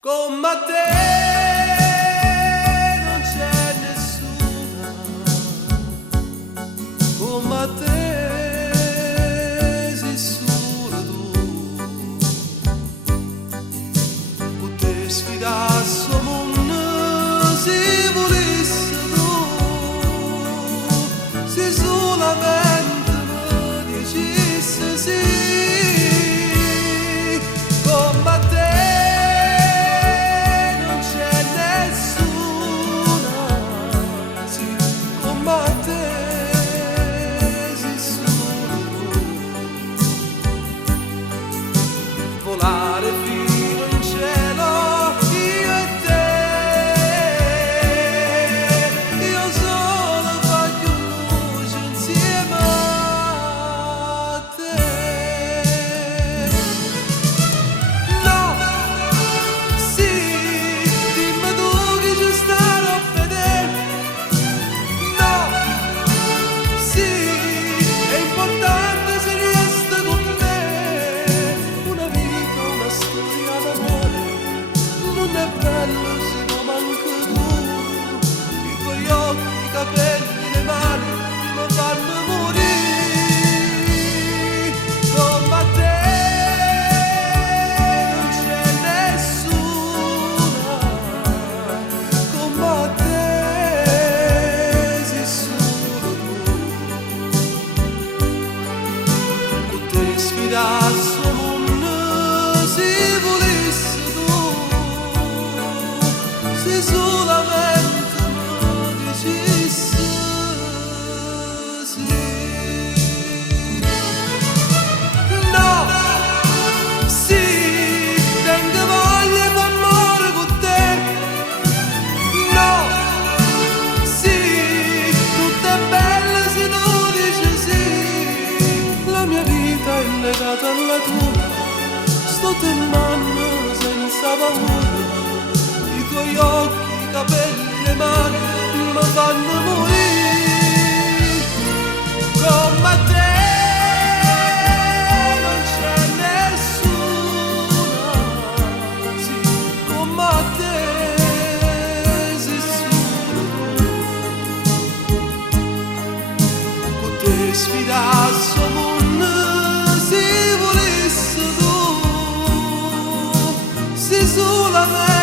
Con te non c'è nessuna, con te sei solo tu. Con te sfidasse il mondo se volesse tu, se solamente mi dicesse sì. Volare fino in cielo, io e te, io solo voglio luce insieme a te. No, sì, dimmi tu che ci starò a vedere. No, sì, è importante se resta con me. Una vita, una storia d'amore, non è bello se non manca tu. I tuoi occhi, i capelli, le mani mi fanno morire. Con te non c'è nessuna, con te sei solo tu. Con te sfidasse il mondo se volesse tu, se solamente mi dicesse sì. No, sì, tengo voglia di amore con te. No, sì, tutto è bello se tu dici sì. La mia vita è legata alla tua, sto tremando senza paura. I tuoi occhi, i capelli, le mani mi fanno morire. Con te non c'è nessuna, sì, con te sei solo tu. Con te sfidasse il mondo se volesse tu, se solamente